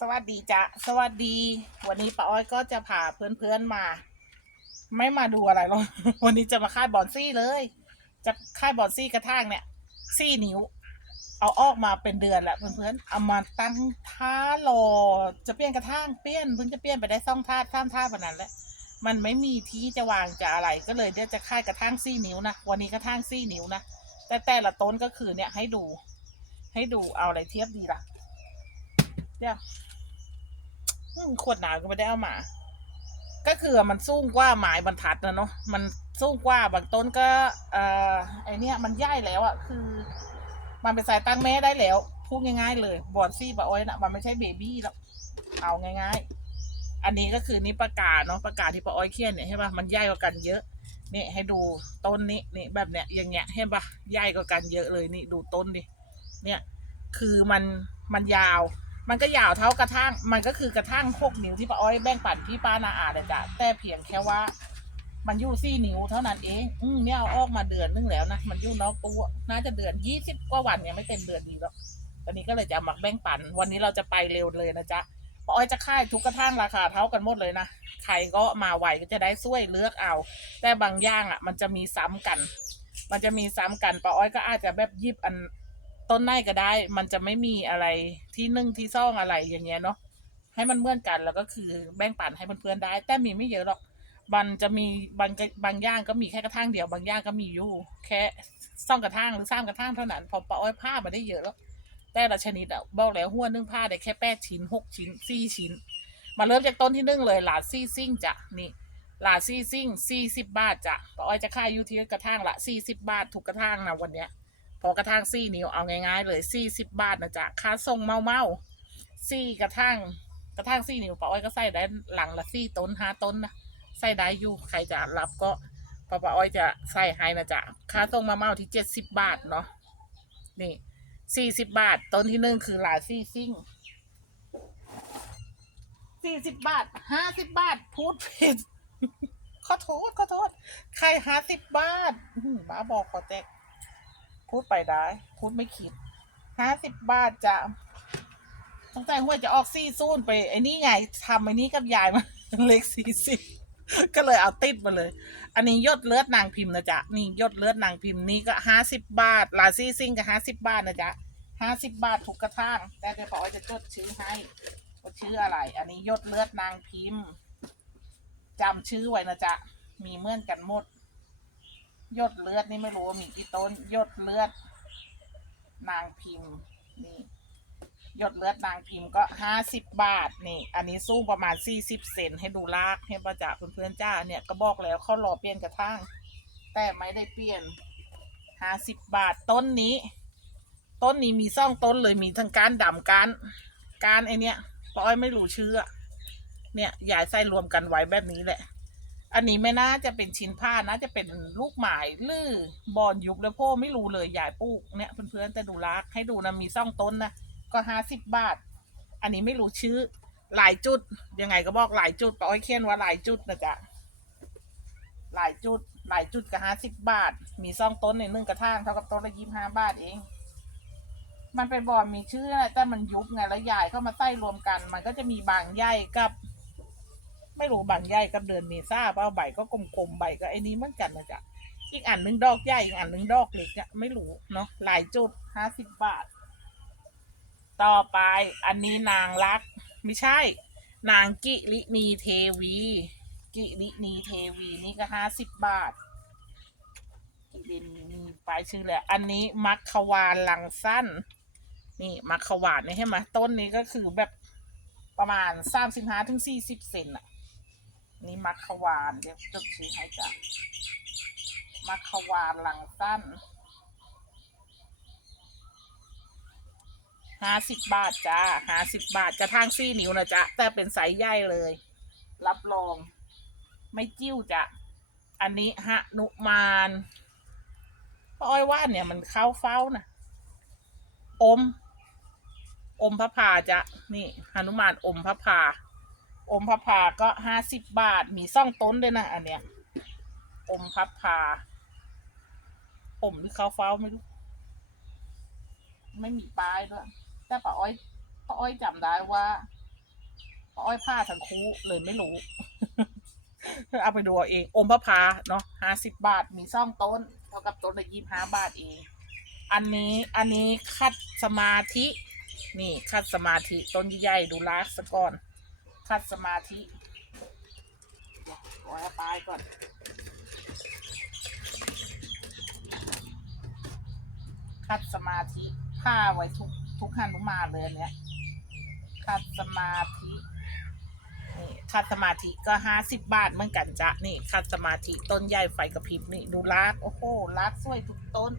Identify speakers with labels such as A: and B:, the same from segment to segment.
A: สวัสดีจ้ะสวัสดี วันนี้ป้าอ้อยก็จะพาเพื่อนๆมา ไม่มาดูอะไรหรอกวันนี้จะมาค่ายบอนซี่เลย จะค่ายบอนซี่กระทางเนี่ยซี่นิ้ว เอาออกมาเป็นเดือนแล้วเพื่อนๆเอามาตั้งท่ารอจะเปลี่ยนกระทางเปลี่ยนเพิ่งจะเปลี่ยนไปได้ซ่องท่าข้ามท่าแบบนั้นแหละมันไม่มีที่จะวางจะอะไรก็เลยเดี๋ยวจะค่ายกระทางซี่นิ้วนะวันนี้กระทางซี่นิ้วนะแต่แต่ละต้นก็คือเนี่ยให้ดู ให้ดูเอาอะไรเทียบดีล่ะเดี๋ยว ขวดหนาวก็ไม่ได้เอามา ก็คือมันสูงกว่าไม้บรรทัดนะเนาะมันสูงกว่าบางต้นก็เอ่อไอเนี้ยมันใหญ่แล้วอะ่ะคือ มันเป็นสายตั้งแม่ได้แล้วพูดง่าย ๆ เลยบอนซี่บะอ้อยนะมันไม่ใช่เบบี้แล้วเอาง่าย ๆ อันนี้ก็คือนี่ประกาศเนาะประกาศที่ปะอ้อยเขียนเนี่ยใช่ปะมันใหญ่กว่ากันเยอะนี่ให้ดูต้นนี้นี่แบบเนี้ยอย่างเงี้ยเห็นปะใหญ่กว่ากันเยอะเลยนี่ดูต้นดิเนี่ย คือมันมันยาว มันก็ยาวเท่ากระทั่ง มันก็คือกระทั่งหกนิ้วที่ป้าอ้อยแบ่งปันพี่ป้านาอาเลยจ้ะแต่เพียงแค่ว่า มันยู่สี่นิ้วเท่านั้นเอง อืมเนี่ยเอาออกมาเดือนนึงแล้วนะ มันยู่นอกตัว น่าจะเดือนยี่สิบกว่าวันยังไม่เต็มเดือนดีแล้วตอนนี้ก็เลยจะมาแบ่งปัน วันนี้เราจะไปเร็วเลยนะจ๊ะป้าอ้อยจะค่ายทุกกระทั่งราคาเท่ากันหมดเลยนะ ใครก็มาไหวก็จะได้ช่วยเลือกเอา แต่บางอย่างอะ มันจะมีซ้ำกัน มันจะมีซ้ำกันป้าอ้อยก็อาจจะแบบยิบอัน ต้นไม้ก็ได้ มันจะไม่มีอะไรที่นึ่งที่ซ่องอะไรอย่างเงี้ยเนาะให้มันเหมื่อนกันแล้วก็คือแบ่งปันให้เพื่อนๆได้ แต่มีไม่เยอะหรอกมันจะมีบางบางย่างก็มีแค่กระทั่งเดียวบางย่างก็มีอยู่ แค่ซ่องกระทั่งหรือสามกระทั่งเท่านั้น พอปะอ้อยผ้ามาได้เยอะแล้วแต่ละชนิดอะบอกแล้วหัวนึ่งผ้าได้แค่แปดชิ้นหกชิ้นสี่ชิ้น มาเริ่มจากต้นที่นึ่งเลยหลาดซี่ซิ่งจ้ะนี่หลาดซี่ซิ่งสี่สิบบาทจ้ะปะอ้อยจะค่ายอยู่ที่กระทั่งละสี่สิบบาทถูกกระทั่งนะวันเนี้ย พอกระทั่งซี่นิ้วเอาง่ายๆเลยสี่สิบบาทนะจ๊ะค่าส่งเมาเมาซี่กระทั่งกระทั่งซี่นิ้วป้าอ้อยก็ใส่ได้หลังละซี่ต้นห้าต้นนะใส่ได้อยู่ใครจะรับก็ป้าป้าอ้อยจะใส่ให้นะจ๊ะค่าส่งเมาเมาที่เจ็ดสิบบาทเนาะนี่สี่สิบบาท ต้นที่หนึ่งคือหลาซี่ซิ่งสี่สิบบาทห้าสิบบาท พูดผิดขอโทษขอโทษ ใครห้าสิบบาทบ้าบอกขอแจก พูดไปได้พูดไม่คิดห้าสิบบาทจะตั้งใจว่าจะออกซี่ซูนไปไอ้นี่ไงทำไอ้นี่กับยายมาเล็กสี่สิบก็เลยเอาติดมาเลย อันนี้ยดเลือดนางพิมพ์นะจ๊ะ นี่ยดเลือดนางพิมพ์นี่ก็ห้าสิบบาท ลาซี่ซิงก็ห้าสิบบาทนะจ๊ะห้าสิบบาทถูกกระทั่งแต่เดี๋ยวพอจะจดชื่อให้ว่าชื่ออะไร อันนี้ยดเลือดนางพิมพ์จำชื่อไว้นะจ๊ะ มีเมื่อนกันหมด ยดเลือดนี่ไม่รู้ว่ามีกี่ต้นยดเลือด นางพิมพ์นี่ยดเลือดนางพิมพ์ก็ห้าสิบบาทนี่ อันนี้สู้ประมาณสี่สิบเซนให้ดูลากให้ประจักษ์เพื่อนๆจ้าเนี่ยก็บอกแล้วเขารอเปลี่ยนกระทั่งแต่ไม่ได้เปลี่ยนห้าสิบบาทต้นนี้ ต้นนี้มีซ่องต้นเลยมีทั้งการดำการการไอเนี้ยปอ้อยไม่รู้ชื่อเนี่ยยายใส่รวมกันไว้แบบนี้แหละ อันนี้ไม่น่าจะเป็นชิ้นผ้าน่าจะเป็นลูกหมายหรือบอลยุบแล้วพ่อไม่รู้เลยยายปลูกเนี่ยเพื่อนๆแต่ดูรักให้ดูนะมีซ่องต้นนะก็ห้าสิบบาท อันนี้ไม่รู้ชื่อหลายจุด ยังไงก็บอกหลายจุดป้าอ้อยเขียนว่าหลายจุดนะจ๊ะหลายจุดหลายจุดก็ห้าสิบบาท มีซ่องต้นในนึ่งกระถางเท่ากับต้นละยี่สิบห้าบาทเอง มันเป็นบอลมีชื่อนะแต่มันยุบไงแล้วยายเข้ามาใส่รวมกัน มันก็จะมีบางใหญ่กับ ไม่รู้บางใหญ่กับเดือนเมษาเปล่าใบก็กลมๆใบก็ไอ้นี้เหมือนกันนะจ๊ะอีกอันหนึ่งดอกใหญ่อีกอันหนึ่งดอกเล็กอะไม่รู้เนาะหลายจุดห้าสิบบาท ต่อไปอันนี้นางรัก ไม่ใช่ นางกิรินีเทวี กิรินีเทวีนี่ก็ห้าสิบบาทกิรินีปลายชื่อแหละอันนี้มัคควานลังสั้น นี่มัคควานนี่ใช่ไหมต้นนี้ก็คือแบบประมาณสามสิบห้าถึงสี่สิบเซนอะ นี่มัคควานเดี๋ยวจดชื่อให้จ้ะมัคควานหลังสั้นห้าสิบบาทจ้าห้าสิบบาทจะทางซี่นิ้วนะจ๊ะแต่เป็นไซส์ใหญ่เลย รับรอง ไม่จิ้วจ้ะอันนี้หนุมานป้าอ้อยว่าเนี่ยมันเข้าเฝ้านะอม อมพระพาจ้ะนี่หนุมานอมพระพา อมพระพาก็ห้าสิบบาท มีซ่องต้นด้วยนะ อันเนี้ย อมพระพาอมหรือเข้าเฝ้าไม่รู้ ไม่มีป้ายด้วย แต่ป้าอ้อยป้าอ้อยจำได้ว่าอ้อยผ้าทั้งคู่เลยไม่รู้ เอาไปดูเอาเอง อมพระพาเนาะห้าสิบบาท มีซ่องต้น เท่ากับต้นละยี่ห้าบาทเอง อันนี้ อันนี้คัดสมาธิ นี่คัดสมาธิต้นใหญ่ดูลากซะก่อน คัดสมาธิเดี๋ยวขอให้ปลายก่อนคัดสมาธิผ้าไว้ทุกทุกหันุมาเลยเนี้ยคัดสมาธินี่คัดสมาธิก็ห้าสิบบาทเหมือนกันจ้ะนี่คัดสมาธิต้นใหญ่ไฟกระพริบนี่ดูรากโอ้โหรากสวยทุกต้น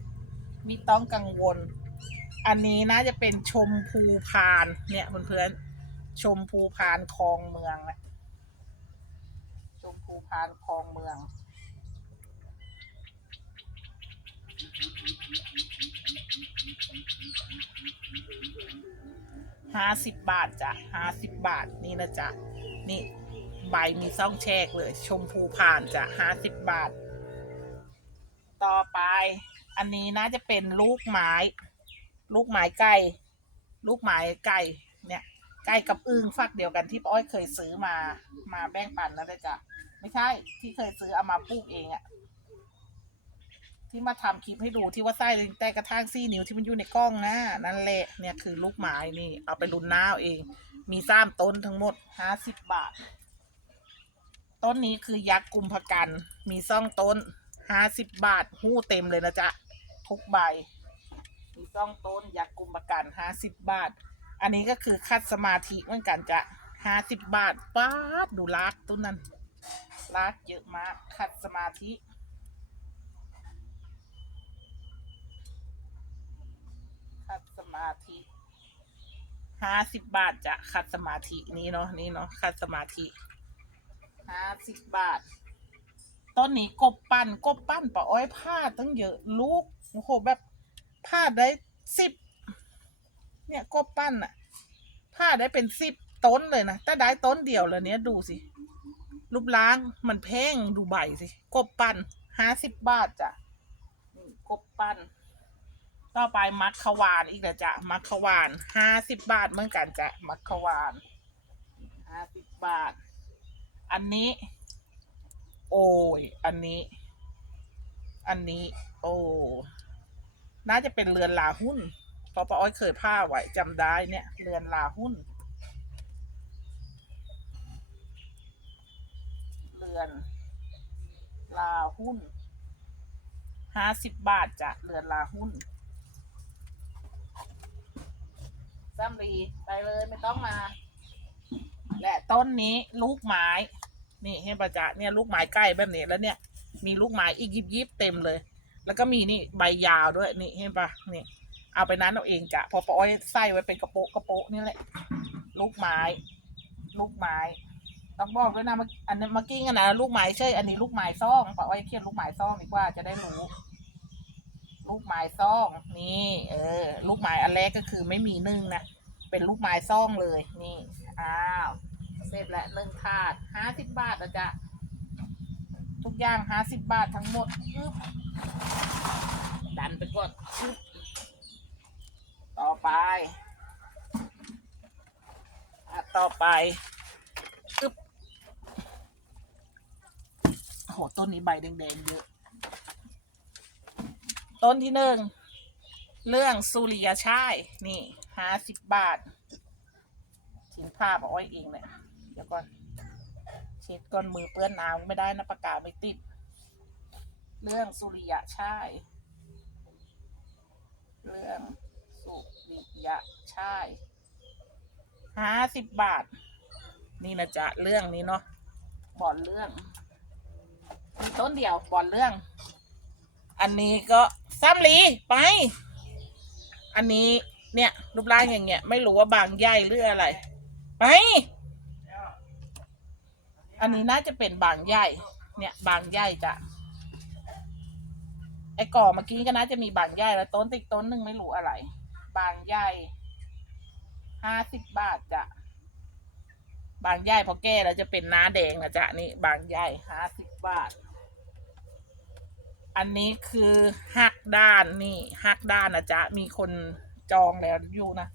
A: มีต้องกังวล อันนี้น่าจะเป็นชมพูพานเนี่ยเพื่อนๆ ชมพูพานคลองเมืองนะชมพูพานคลองเมือง ห้าสิบบาทจ้ะห้าสิบบาทนี่นะจ๊ะ นี่ใบมีซ่องแชกเลย ชมพูผ่านจ้ะห้าสิบบาท ต่อไป อันนี้น่าจะเป็นลูกไม้ ลูกไม้ไก่ ลูกไม้ไก่ ไก่กับอึงฝักเดียวกันที่ป้าอ้อยเคยซื้อมามาแบ่งปันนะเลยจ้ะไม่ใช่ ที่เคยซื้อเอามาปลูกเองอะที่มาทำคลิปให้ดูที่ว่าไส้แต่กระทั่งซี่นิ้วที่มันอยู่ในกล้องนะนั่นแหละเนี่ยคือลูกไม้นี่ เอาไปรุนน้าวเอง มีสามต้นทั้งหมดห้าสิบบาท ต้นนี้คือยักษ์กุมภกัน มีซ่องต้นห้าสิบบาท หู้เต็มเลยนะจ๊ะทุกใบ มีซ่องต้นยักษ์กุมภกันห้าสิบบาท อันนี้ก็คือคัดสมาธิเหมือนกันจะห้าสิบบาทป้าดดูลากต้นนั้นลากเยอะมาก คัดสมาธิคัดสมาธิห้าสิบบาทจะคัดสมาธินี้เนาะนี่เนาะคัดสมาธิห้าสิบบาทต้นนี้กบปั้นกบปั้นปะอ้อยพลาตั้งเยอะลูกโอ้โหแบบพลาได้สิบ เนี่ยกบปั้นอะพลาได้เป็นสิบต้นเลยนะแต่ได้ต้นเดียวเลยเนี้ยดูสิรูปล้างมันแพงดูใบสิกบปั้นห้าสิบบาทจ้ะกบปั้นต่อไปมัคควานอีกแล้วจ้ะมัคควานห้าสิบบาทเหมือนกันจ้ะมัคควานห้าสิบบาท อันนี้ โอ้ย อันนี้ อันนี้ โอ้ น่าจะเป็นเรือนลาหุ้น พราะป้าอ้อยเคยผ้าไว้จำได้เนี่ยเรือนลาหุ้น เรือนลาหุ้นห้าสิบบาทจ้ะเรือนลาหุ้นซ้ำรีไปเลยไม่ต้องมา และต้นนี้ลูกไม้ นี่ให้ประจะเนี่ยลูกไม้ใกล้แบบนี้แล้วเนี่ย มีลูกไม้อีกยิบยิบเต็มเลย แล้วก็มีนี่ใบยาวด้วยนี่เห็นปะนี่ เอาไปนั้นเอาเองจ้ะพอปอ้อยใส่ไว้เป็นกระโปะกระโปะนี่แหละ ลูกไม้ ลูกไม้ ต้องบอกด้วยนะอันนี้เมื่อกี้กันนะลูกไม้ใช่ อันนี้ลูกไม้ซ่องปอ้อยเขียนลูกไม้ซ่องดีกว่าจะได้รู้ลูกไม้ซ่องนี่ เออ ลูกไม้อันแรกก็คือไม่มีนึ่งนะเป็นลูกไม้ซ่องเลย นี่อ้าวเสร็จแล้วหนึ่งถาดห้าสิบบาทนะจ๊ะทุกอย่างห้าสิบบาททั้งหมดดันไปก่อน ต่อไปอะต่อไปอึ๊บโหต้นนี้ใบแดงๆเยอะ ต้นที่หนึ่ง เรื่องสุริยชายนี่ห้าสิบบาททิ้งภาพเอาไว้เองเนี่ยเดี๋ยวก่อนเช็ดก้อนมือเปื้อนน้ำไม่ได้นะประกาศไม่ติด เรื่องสุริยชาย เรื่อง สุริยะชายห้าสิบบาท นี่นะจ๊ะเรื่องนี้เนาะบอนเรื่องมีต้นเดียวบอนเรื่อง อันนี้ก็ซ้ำลีไป อันนี้เนี่ย รูปร่างอย่างเงี้ย ไม่รู้ว่าบางใหญ่หรืออะไร ไป อันนี้น่าจะเป็นบางใหญ่ เนี่ย บางใหญ่จ้ะไอ้ก่อเมื่อกี้ก็น่าจะมีบางใหญ่แล้วต้นติดต้นหนึ่งไม่รู้อะไร บางใหญ่ห้าสิบบาทจ้ะบางใหญ่พอแก้แล้วจะเป็นน้าแดงนะจ๊ะนี่บางใหญ่ห้าสิบบาท อันนี้คือหักด้านนี่หักด้านนะจ๊ะมีคนจองแล้วอยู่นะ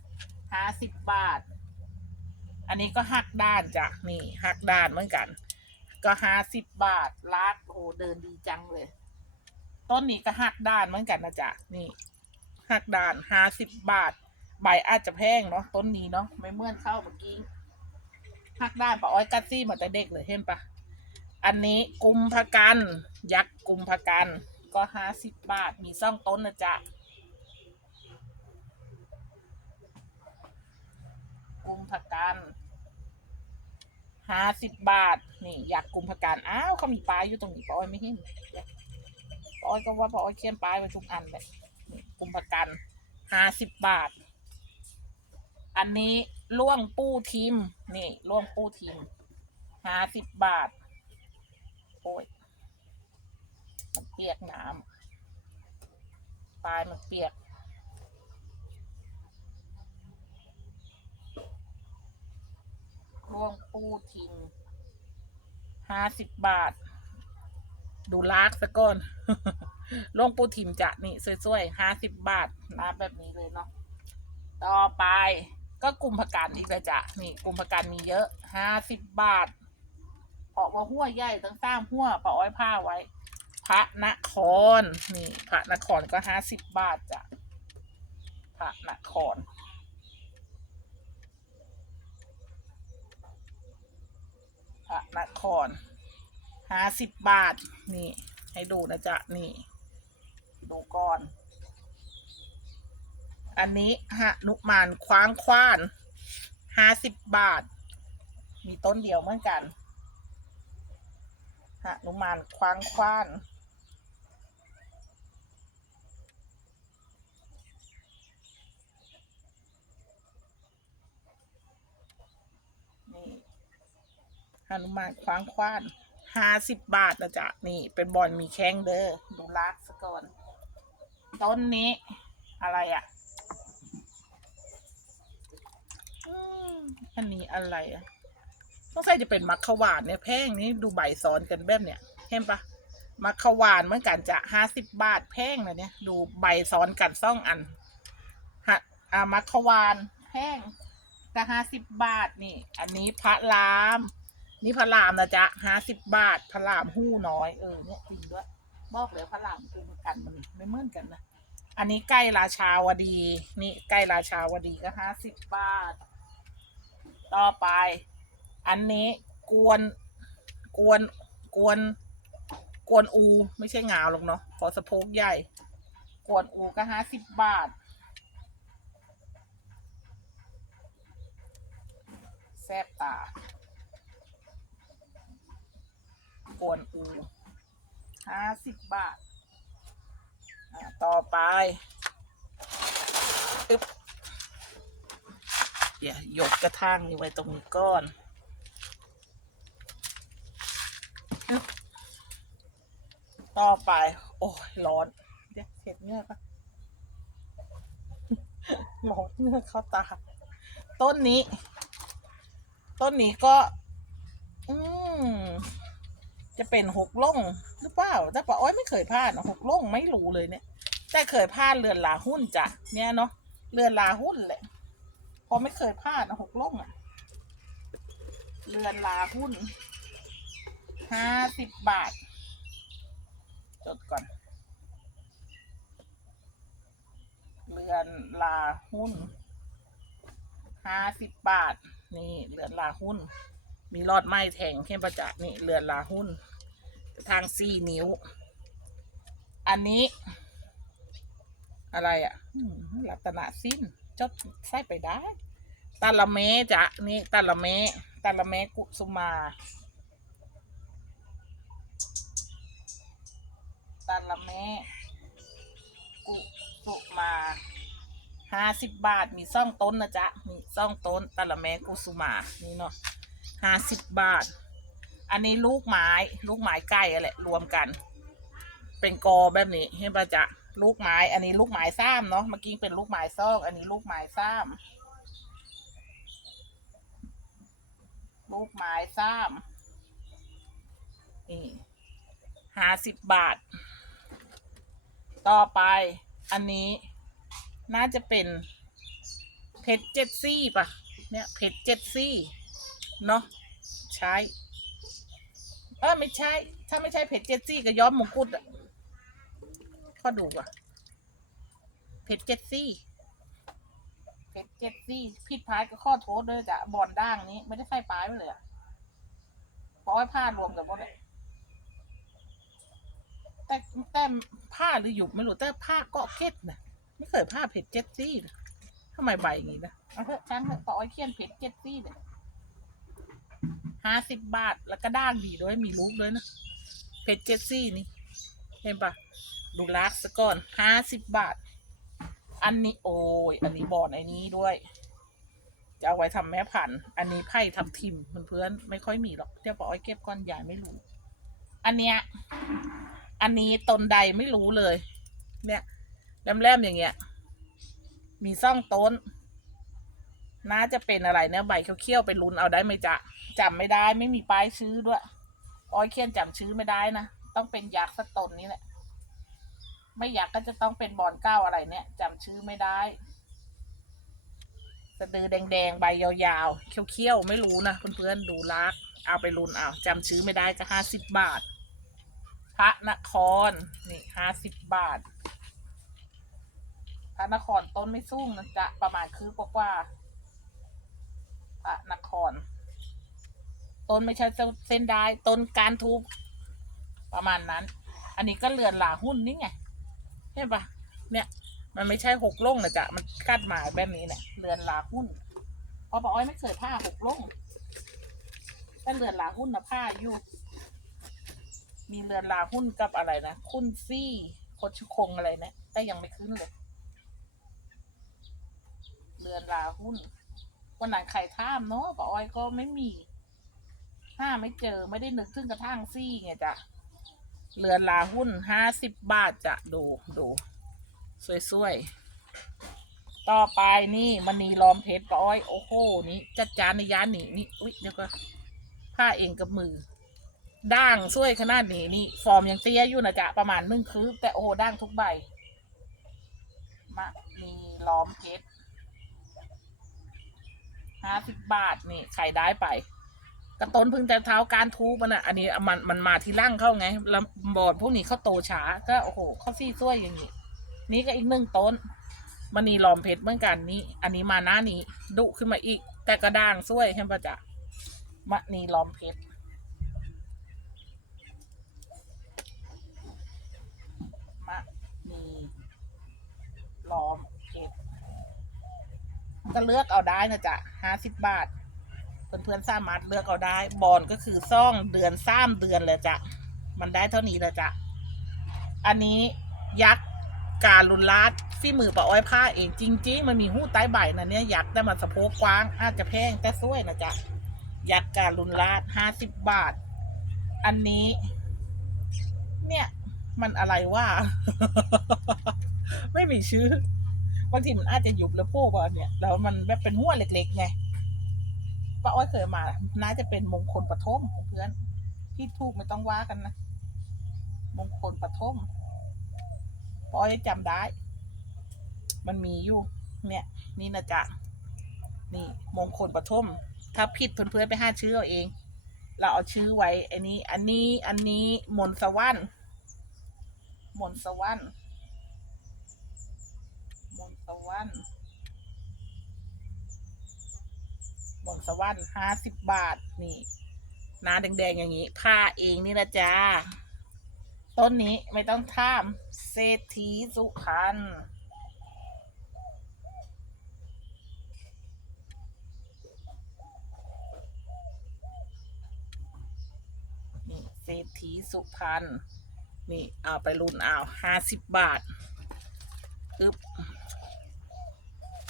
A: ห้าสิบบาท อันนี้ก็หักด้านจ้ะนี่หักด้านเหมือนกัน ก็ห้าสิบบาทลากโอ้เดินดีจังเลย ต้นนี้ก็หักด้านเหมือนกันนะจ๊ะนี่ หักด้านห้าสิบบาท ใบอาจจะแพงเนาะต้นนี้เนาะไม่เหมื่อนเข้าเมื่อกี้หักด้านปะอ้อยกัดซี่มาแต่เด็กเลยเห็นปะอันนี้กุมภกัน ยักษ์กุมภกัน ก็ห้าสิบบาทมีซ่องต้นนะจ๊ะกุมภกันห้าสิบบาท นี่ยักษ์กุมภกันอ้าวเขามีป้ายอยู่ตรงนี้ปอ้อยไม่เห็นปอ้อยก็ว่าปอ้อยเขียนป้ายไว้ทุกอันเลย กุมภกันห้าสิบบาท อันนี้ล่วงปู้ทิมนี่ล่วงปู้ทิมห้าสิบบาท โอ้ยมันเปียกน้ำปลายมันเปียก ล่วงปู้ทิมห้าสิบบาท ดูลากซะก่อนลวงปูทิมจะนี่สวยๆห้าสิบบาทน้ำแบบนี้เลยเนาะต่อไปก็กลุ่มผักกาดอีกเลยจ้ะนี่กลุ่มผักกาดมีเยอะห้าสิบบาทเพราะว่าหัวใหญ่ตั้งสร้างหัวปะอ้อยผ้าไว้ พระนครนี่พระนครก็ห้าสิบบาทจ้ะพระนครพระนคร ห้าสิบบาท นี่ ให้ดูนะจ๊ะ นี่ ดูก่อน อันนี้หนุมานคว้างคว้านห้าสิบบาท มีต้นเดียวเหมือนกันหนุมานคว้างคว้านนี่หนุมานคว้างคว้าน ห้าสิบบาทนะจ๊ะนี่เป็นบอลมีแข้งเด้อดูลากซะก่อน ต้นนี้ อะไรอะ่ะอันนี้อะไรอะต้องใส่จะเป็นมัคควานเนี่ยแพงนี่ดูใบซ้อนกันแบบเนี่ยเห็นปะมัคควานเมื่อกันจะห้าสิบบาทแพงเลยเนี่ย ดูใบซ้อนกันซ่องอันฮะอ่ามัคควานแพงก็ห้าสิบบาทนี่ อันนี้พระราม นี่พระรามนะจ๊ะห้าสิบบาทพระรามหู้น้อยเออเนี่ยจริงด้วยบอกเลยพระรามคือกันมันไม่เหมือนกันนะอันนี้ใกล้ราชาวดี นี่ใกล้ราชาวดีก็ห้าสิบบาท ต่อไป อันนี้กวนกวนกวนกวนอูไม่ใช่งาวหรอกเนาะขอสะโพกใหญ่ กวนอูก็ห้าสิบบาท แซบตา กวนอูห้าสิบบาทาต่อไปอึ๊บเดี๋ยวยกกระทั่งนี่ไว้ตรงนี้ก่อนอึ๊บต่อไป โอ้ยร้อนเดี๋ยวเสร็จเงือกปะร้อนเงือกเข้าตา ต้นนี้ ต้นนี้ก็ จะเป็นหกล่องหรือเปล่าแต่ป้าอ้อยไม่เคยพลาดหกล่องไม่รู้เลยเนี่ย แต่เคยพลาดเรือนลาหุ้นจ้ะเนี่ยเนาะเรือนลาหุ้นแหละเพอไม่เคยพลาดนะหกล่องอะเรือนลาหุ้นห้าสิบบาท จดก่อน เรือนลาหุ้นห้าสิบบาท นี่เรือนลาหุ้น มีรอดไม้แทงเข้มประจักษ์นี่เรือนลาหุ้น ทางสี่นิ้ว อันนี้ อะไรอะ่ะอืมรัตนสิ้นจดใส่ไปได้ตาละเมจะนี่ตาละเมตาละเมกุสุมาตาละเมกุสุมาห้าสิบบาทมีซ่องต้นนะจ๊ะมีซ่องต้นตาละเมกุสุมานี่เนาะห้าสิบบาท อันนี้ลูกไม้ ลูกไม้ไก่อะไรรวมกัน เป็นกอแบบนี้เห็นปะจ๊ะลูกไม้ อันนี้ลูกไม้ซ้ำเนาะเมื่อกี้เป็นลูกไม้ซอกอันนี้ลูกไม้ซ้ำลูกไม้ซ้ำนี่ห้าสิบบาท ต่อไปอันนี้น่าจะเป็นเพชรเจ็ดซี่ปะเนี่ยเพชรเจ็ดซี่ เนาะใช้ เออไม่ใช่ ถ้าไม่ใช่เพชรเจสซี่ก็ย้อมมงกุฎอะข้อดูอะเพชรเจสซี่เพชรเจสซี่ผิดพลาดก็ข้อโทษด้วยจ้ะบอลด่างนี้ ไม่ได้ใส่ปลายไว้เลยอะเพราะว่าผ้ารวมกันหมดเลยแต่แต่ผ้าหรือหยุบไม่รู้แต่ผ้าเกาะเก็ดนะไม่เคยผ้าเพชรเจสซี่นะทำไมใบอย่างนี้นะเอาเถอะช่างเถอะปออ้อยเขียนเพชรเจสซี่เนี่ย ห้าสิบบาท แล้วก็ด่างดีด้วยมีรูปด้วยนะ เพชรเจสซี่นี่ เห็นปะดูลักซะก่อนห้าสิบบาท อันนี้โอ้ย อันนี้บอลไอ้นี้ด้วย จะเอาไว้ทำแม่พัน อันนี้ไพ่ทำทิมเพื่อนๆไม่ค่อยมีหรอกเดี๋ยวปออ้อยเก็บก้อนใหญ่ไม่รู้ อันเนี้ย อันนี้ตนใดไม่รู้เลย เนี่ยแหลมๆอย่างเงี้ย มีซ่องต้น น่าจะเป็นอะไรเนี่ยใบเขี้ยวๆไปลุ้นเอาได้ไหมจ๊ะ จำไม่ได้ไม่มีป้ายชื่อด้วย อ้อยเขียนจำชื่อไม่ได้นะ ต้องเป็นยักษ์สักตนนี้แหละ ไม่ยักก็จะต้องเป็นบอลเก้าอะไรเนี่ยจำชื่อไม่ได้สะดือแดงๆ ใบยาวๆ เขี้ยวๆ ไม่รู้นะเพื่อนๆ ดูลัก เอาไปลุนเอาจำชื่อไม่ได้ก็ห้าสิบบาท พระนคร นี่ห้าสิบบาท พระนครต้นไม่สูงนะจ๊ะ ประมาณคืบกว่าพระนคร ต้นไม่ใช่เส้นได้ต้นการทุบประมาณนั้น อันนี้ก็เรือนหลาหุ้นนี่ไงเห็นปะเนี่ย มันไม่ใช่หกล่งนะจ๊ะมันกัดหมายแบบนี้เนี่ยเรือนหลาหุ้นเพราะป้าอ้อยไม่เคยผ้าหกล่งแต่เรือนหลาหุ้นนะผ้าอยู่ มีเรือนหลาหุ้นกับอะไรนะคุณซี่โคชุคงอะไรเนี่ยแต่ยังไม่ขึ้นเลยเรือนลาหุ้น วันไหนใครท่ามเนาะป้าอ้อยก็ไม่มี ห้าไม่เจอไม่ได้นึกถึงกระทั่งซี่ไงจ้ะเรือนลาหุ้นห้าสิบบาทจะดูดูสวยๆ ต่อไปนี่มณีล้อมเพชรป้อย โอ้โห นี่จัดจานในยานนี่นี่อุ๊ยเดี๋ยวก็ผ้าเองกับมือ ด่างสวยขนาดนี้นี่ ฟอร์มยังเตี้ยอยู่นะจ๊ะประมาณนึ่งคืบแต่โอ้ด่างทุกใบมะมีล้อมเพชรห้าสิบบาทนี่ใครได้ไป กระต้นพิ่งจะเท้าการทูบมันอะ อันนี้มันมันมาที่ร่างเข้าไงแล้วบอดพวกนี้เขาโตช้าก็โอ้โหเขาซี่ซ้วยอย่างนี้ นี่ก็อีกหนึ่งต้นมันนีลอมเพชรเหมือนกันนี้ อันนี้มาหน้านี้ดุขึ้นมาอีก แต่กระด้างซ้วยเห็นปะจ๊ะมะนีลอมเพชรมะนีล้อมเพชรก็เลือกเอาได้นะจ๊ะห้าสิบบาท เพื่อนๆสามารถเลือกเอาได้ บอลก็คือซ่องเดือนสามเดือนเลยจ้ะ มันได้เท่านี้เลยจ้ะ อันนี้ยักษ์การลุนลาดฝีมือปะอ้อยผ้าเองจริงๆ มันมีหู้ใต้ใบนะเนี่ยยักษ์ได้มาสะโพกกว้าง อาจจะแพงแต่สวยนะจ๊ะ ยักษ์การลุนลาดห้าสิบบาท อันนี้ เนี่ย มันอะไรว่า ไม่มีชื่อบางทีมันอาจจะหยุบแล้วพวกว่าเนี่ย แล้วมันแบบเป็นหัวเล็กๆไง ป้าอ้อยเคยมา น่าจะเป็นมงคลปฐมเพื่อน ที่ถูกไม่ต้องว่ากันนะ มงคลปฐมป้าอ้อยจำได้ มันมีอยู่ เนี่ย นี่นะจ๊ะ นี่ มงคลปฐมถ้าผิดเพื่อนๆไปห้าชื่อเอาเอง เราเอาชื่อไว้ อันนี้ อันนี้ อันนี้ มนต์สวรรค์มนต์สวรรค์มนต์สวรรค์ มนสวรรค์ห้าสิบบาทนี่หน้าแดงๆอย่างนี้ผ้าเองนี่นะจ๊ะต้นนี้ไม่ต้องท่ามเศรษฐีสุพรรณนี่เศรษฐีสุพรรณนี่เอาไปรุ่นเอาห้าสิบบาทอึบ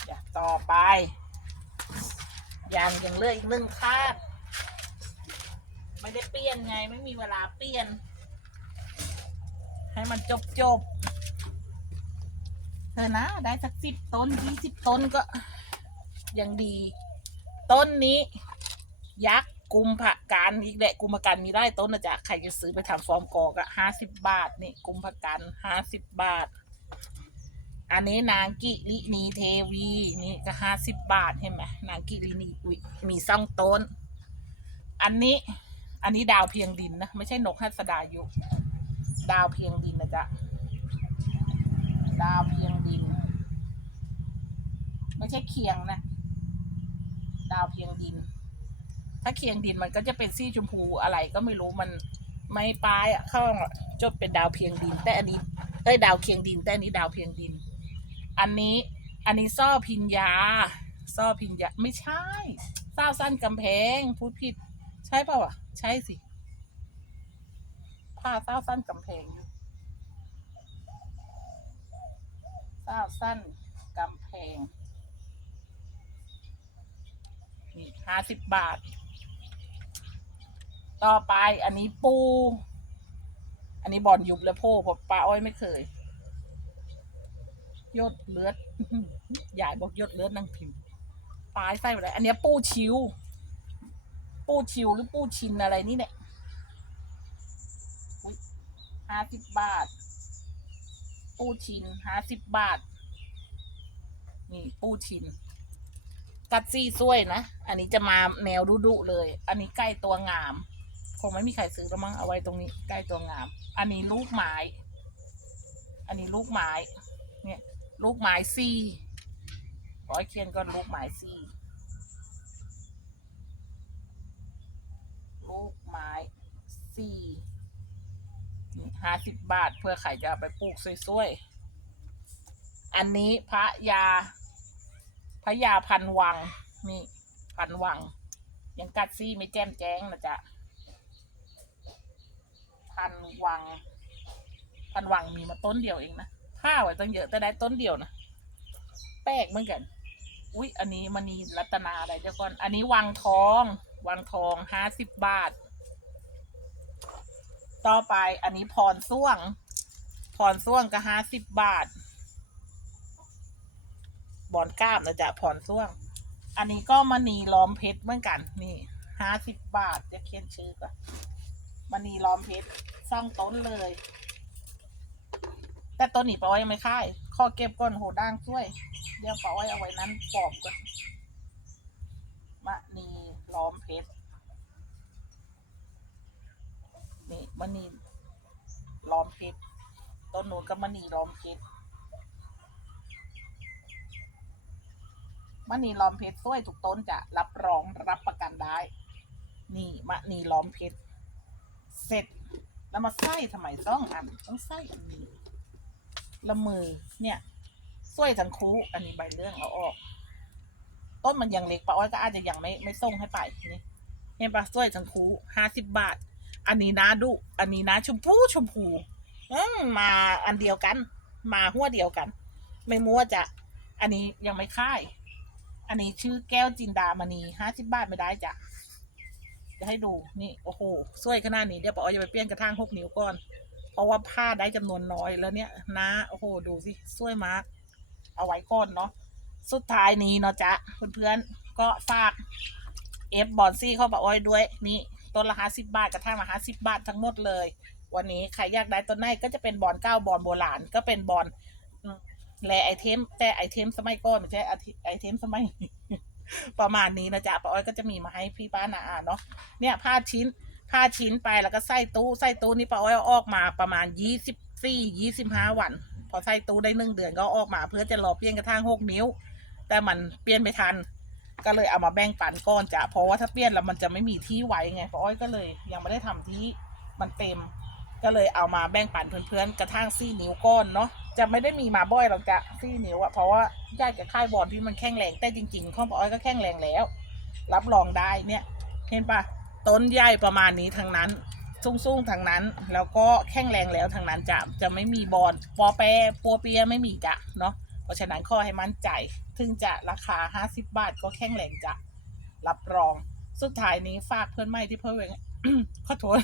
A: อย่าต่อไป ยังยังเลืออีกหนึ่งคาดไม่ได้เปลี่ยนไงไม่มีเวลาเปลี่ยน ให้มันจบจบเธอนะ ได้สักสิบต้นยี่สิบต้นก็ยังดี ต้นนี้ ยักษ์กุมภกันอีกแหละกุมภกันมีได้ต้นนะจ๊ะใครจะซื้อไปทำฟอร์มกอกอะห้าสิบบาทนี่กุมภกันห้าสิบบาท อันนี้นางกิรินีเทวีนี่ก็ห้าสิบบาทเห็นไหมนางกิรินีมีซ่องต้น อันนี้ อันนี้ดาวเพียงดินนะ ไม่ใช่นกฮัสดายุ ดาวเพียงดินนะจ๊ะ ดาวเพียงดิน ไม่ใช่เคียงนะ ดาวเพียงดิน ถ้าเคียงดินมันก็จะเป็นสีชมพูอะไรก็ไม่รู้มันไม่ปลายอะข้าจบเป็นดาวเพียงดิน แต่อันนี้เอ้ยดาวเคียงดิน แต่อันนี้ดาวเพียงดิน อันนี้ อันนี้ซ่อพิญญา ซ่อพิญญา ไม่ใช่เศร้าสั้นกำแพง พูดผิด ใช่ป่าวะใช่สิผ้าเศร้าสั้นกำแพงเศร้าสั้นกำแพงนี่ห้าสิบบาท ต่อไปอันนี้ปู อันนี้บอลยุบแล้วโพเพราะปลาอ้อยไม่เคย ยดเลือดยายบอกยดเลือดนางพิมพ์ปลายไส้อะไรอันเนี้ยปูชิว ปูชิวหรือปูชินอะไรนี่เนี่ยห้าสิบบาท ปูชินห้าสิบบาท นี่ปูชิน กัดซี่ซ้วยนะ อันนี้จะมาแนวดุๆเลย อันนี้ใกล้ตัวงาม คงไม่มีใครซื้อแล้วมั้งเอาไว้ตรงนี้ ใกล้ตัวงาม อันนี้ลูกไม้ อันนี้ลูกไม้ เนี่ย ลูกไม้ซี่ร้อยเคียนก็ลูกไม้ซี่ลูกไม้ซี่นี่ห้าสิบบาทเพื่อใครจะเอาไปปลูกสวยๆ อันนี้พระยา พระยาพันวัง นี่พันวัง ยังกัดซี่ไม่แจ้มแจ้งนะจ๊ะ พันวัง พันวังมีมาต้นเดียวเองนะ ข้าวไว้ตั้งเยอะแต่ได้ต้นเดียวนะแปลกเหมือนกัน อุ๊ย อันนี้มณีรัตนาอะไรเดี๋ยวก่อน อันนี้วังทอง วังทองห้าสิบบาท ต่อไปอันนี้พรส้วง พรส้วงก็ห้าสิบบาท บอนก้ามนะจ๊ะพรส้วง อันนี้ก็มณีล้อมเพชรเหมือนกัน นี่ห้าสิบบาทจะเขียนชื่อก่อนมณีล้อมเพชรสร้างต้นเลย แต่ต้นนี้ปาไว้ยังไม่ค่ายข้อเก็บก้นโหด่างช่วยเดี๋ยวปาไว้เอาไว้นั้นปอบก่อนมะนีล้อมเพชรนี่มะนีล้อมเพชรต้นนู้นก็มะนีล้อมเพชรมะนีล้อมเพชรช่วยทุกต้นจะรับรองรับประกันได้ นี่มะนีล้อมเพชรเสร็จแล้วมาใส่ทำไมต้องอันต้องใส่อันนี้ ละมือเนี่ยสวยทั้งคู่อันนี้ใบเรื่องเอาออก ต้นมันยังเล็กปะอ้อยก็อาจจะยังไม่ไม่ส่งให้ไปนี่เห็นปะสวยทั้งคู่ห้าสิบบาท อันนี้นะดุอันนี้นะชมพูชมพูอืมมาอันเดียวกัน มาหัวเดียวกัน ไม่มัวจะอันนี้ยังไม่ค่าย อันนี้ชื่อแก้วจินดามณีห้าสิบบาทไม่ได้จ้ะจะให้ดูนี่โอ้โหสวยขนาดนี้เดี๋ยวปะอ้อยจะไปเปลี่ยนกระทั่งหกนิ้วก่อน เพราะว่าผ้าได้จำนวนน้อยแล้วเนี่ยนะโอ้โหดูสิสวยมาก เอาไว้ก่อนเนาะสุดท้ายนี้เนาะจ๊ะเพื่อนๆก็ฝากเอฟบอลซี่เข้ามาอ้อยด้วยนี่ต้นละห้าสิบาทกระทั่งละห้าสิบาททั้งหมดเลย วันนี้ใครอยากได้ต้นไหนก็จะเป็นบอลเก้าบอลโบราณก็เป็นบอลแลไอเทม แต่ไอเทมสมัยก่อนไม่ใช่ไอเทมสมัยประมาณนี้นะจ๊ะป้าอ้อยก็จะมีมาให้พี่ป้านาอาเนาะเนี่ยผ้าชิ้น ผ้าชิ้นไปแล้วก็ใส่ตู้ใส่ตู้นี่ป้าอ้อยออกมาประมาณยี่สิบสี่ยี่สิบห้าวัน พอใส่ตู้ได้หนึ่งเดือนก็ออกมาเพื่อจะรอเปลี่ยนกระทั่งหกนิ้ว แต่มันเปลี่ยนไม่ทัน ก็เลยเอามาแบ่งปันก้อนจ้ะเพราะว่าถ้าเปลี่ยนแล้วมันจะไม่มีที่ไว้ไงป้าอ้อยก็เลย ยังไม่ได้ทำที่มันเต็ม ก็เลยเอามาแบ่งปันเพื่อนๆกระทั่งซี่นิ้วก้อนเนาะจะไม่ได้มีมาบ่อยหรอกจ้ะซี่นิ้วอะเพราะว่าญาติกับค่ายบอลที่มันแข็งแรงแต่จริงๆข้องป้าอ้อยก็แข็งแรงแล้ว รับรองได้เนี่ย เห็นปะ ต้นใหญ่ประมาณนี้ทั้งนั้นสูงๆทั้งนั้น แล้วก็แข็งแรงแล้วทั้งนั้นจะจะไม่มีบอลปอแปรปัวเปียไม่มีจ้ะเนาะเพราะฉะนั้นข้อให้มั่นใจถึงจะราคา 50 บาทก็แข็งแรงจ้ะรับรองสุดท้ายนี้ฝากเพื่อนใหม่ที่เพิ่งแวะขอโทษ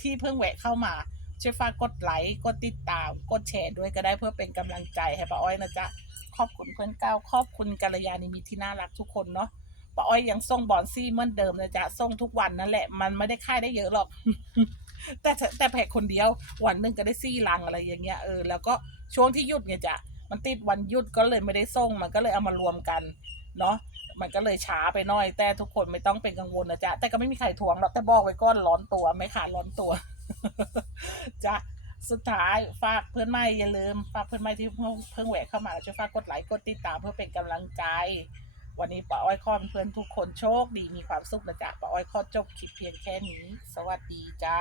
A: ที่เพิ่งแวะเข้ามา ช่วยฝากกดไลค์กดติดตาม กดแชร์ด้วยก็ได้เพื่อเป็นกำลังใจให้ป้าอ้อยนะจ๊ะขอบคุณเพื่อนเก้าขอบคุณกัลยาณมิตรที่น่ารักทุกคนเนาะ ป้าอ้อยยังส่งบอนซี่เหมือนเดิมนะจ๊ะส่งทุกวันนั่นแหละ มันไม่ได้ค่ายได้เยอะหรอก แต่แต่แพ็กคนเดียววันหนึ่งก็ได้ซี่ลังอะไรอย่างเงี้ยเออแล้วก็ช่วงที่หยุดเนี่ยจ้ะมันติดวันหยุดก็เลยไม่ได้ส่งมันก็เลยเอามารวมกันเนาะมันก็เลยช้าไปหน่อย แต่ทุกคนไม่ต้องเป็นกังวลนะจ๊ะแต่ก็ไม่มีใครทวงหรอกแต่บอกไว้ก้อนร้อนตัวไม่ขาดร้อนตัวจ้ะสุดท้ายฝากเพื่อนใหม่อย่าลืมฝากเพื่อนใหม่ที่เพิ่งเพิ่งแหวกเข้ามาช่วยฝากกดไลค์กดติดตามเพื่อเป็นกำลังใจ วันนี้ป้าอ้อยคอนเพื่อนทุกคนโชคดีมีความสุขนะจ๊ะป้าอ้อยคอจบคลิปเพียงแค่นี้ สวัสดีจ้า